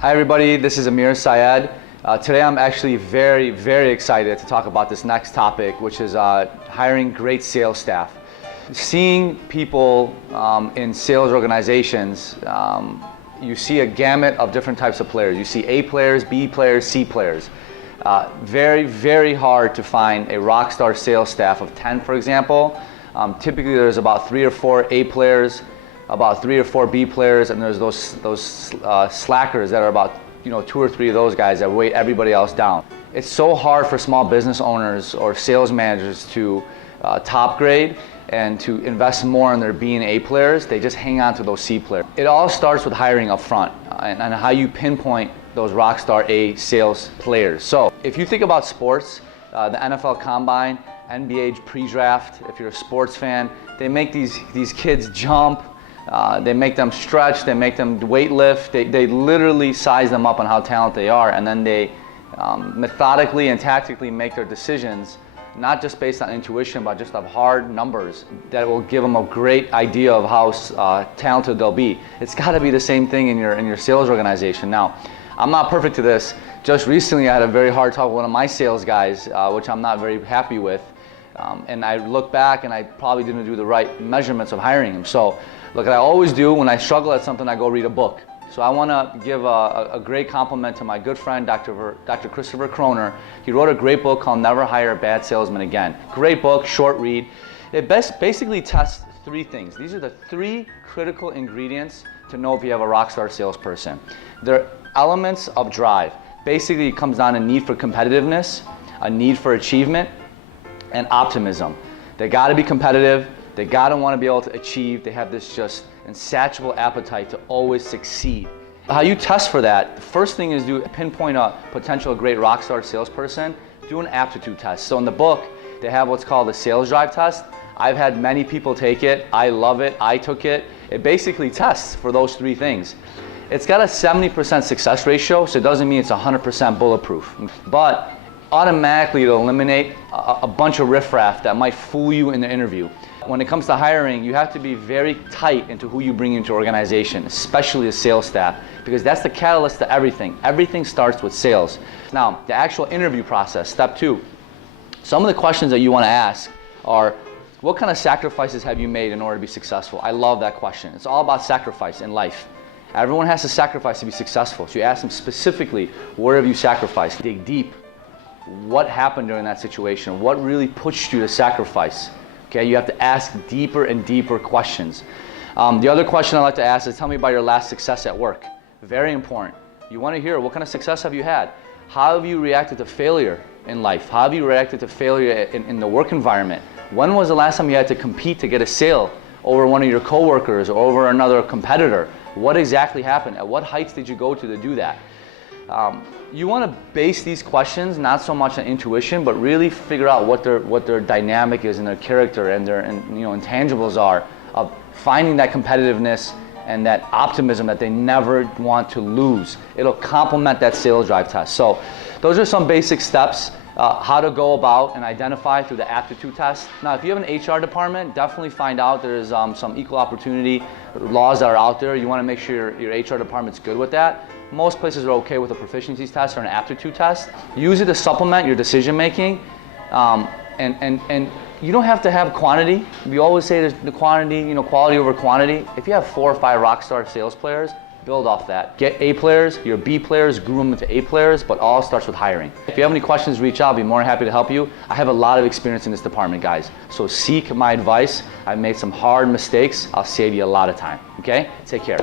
Hi everybody, this is Amir, Syed. Today I'm actually very excited to talk about this next topic, which is hiring great sales staff. Seeing people in sales organizations, you see a gamut of different types of players. You see A players, B players, C players. Very hard to find a rock star sales staff of 10, for example. Typically there's about 3 or 4 A players, about 3 or 4 B players, and there's those slackers that are about 2 or 3 of those guys that weigh everybody else down. It's so hard for small business owners or sales managers to top grade and to invest more in their B and A players. They just hang on to those C players. It all starts with hiring up front and how you pinpoint those rock star A sales players. So if you think about sports, the NFL Combine, NBA pre-draft, if you're a sports fan, they make these kids jump. They make them stretch, they make them weight lift, they literally size them up on how talented they are, and then they methodically and tactically make their decisions, not just based on intuition, but just of hard numbers that will give them a great idea of how talented they'll be. It's got to be the same thing in your sales organization. Now, I'm not perfect to this. Just recently I had a very hard talk with one of my sales guys, which I'm not very happy with. And I look back and I probably didn't do the right measurements of hiring him. So look, I always do when I struggle at something, I go read a book. So I want to give a great compliment to my good friend, Dr. Christopher Kroner. He wrote a great book called Never Hire a Bad Salesman Again. Great book, short read. It basically tests 3 things. These are the 3 critical ingredients to know if you have a rock star salesperson. They're elements of drive. Basically, it comes down to need for competitiveness, a need for achievement, and optimism. They got to be competitive. They got to want to be able to achieve. They have this just insatiable appetite to always succeed. How you test for that, the first thing is to pinpoint a potential great rock star salesperson, do an aptitude test. So in the book, they have what's called a sales drive test. I've had many people take it. I love it. I took it. It basically tests for those 3 things. It's got a 70% success ratio, so it doesn't mean it's 100% bulletproof. But automatically it'll eliminate a bunch of riffraff that might fool you in the interview. When it comes to hiring, you have to be very tight into who you bring into your organization, especially the sales staff, because that's the catalyst to everything. Everything starts with sales. Now, the actual interview process, step 2. Some of the questions that you want to ask are, what kind of sacrifices have you made in order to be successful? I love that question. It's all about sacrifice in life. Everyone has to sacrifice to be successful. So you ask them specifically, where have you sacrificed? Dig deep. What happened during that situation? What really pushed you to sacrifice? Okay, you have to ask deeper and deeper questions. The other question I like to ask is, tell me about your last success at work. Very important. You want to hear, what kind of success have you had? How have you reacted to failure in life? How have you reacted to failure in the work environment? When was the last time you had to compete to get a sale over one of your coworkers or over another competitor? What exactly happened? At what heights did you go to do that? You want to base these questions not so much on intuition, but really figure out what their dynamic is and their character and their intangibles are of finding that competitiveness and that optimism that they never want to lose. It'll complement that sales drive test. So those are some basic steps, how to go about and identify through the aptitude test. Now, if you have an HR department, definitely find out there's some equal opportunity laws that are out there. You want to make sure your HR department's good with that. Most places are okay with a proficiency test or an aptitude test. Use it to supplement your decision making, and you don't have to have quantity. We always say there's the quantity, quality over quantity. If you have 4 or 5 rock star sales players, build off that. Get A players, your B players, groom them into A players, but all starts with hiring. If you have any questions, reach out. I'll be more than happy to help you. I have a lot of experience in this department, guys. So seek my advice. I've made some hard mistakes. I'll save you a lot of time. Okay? Take care.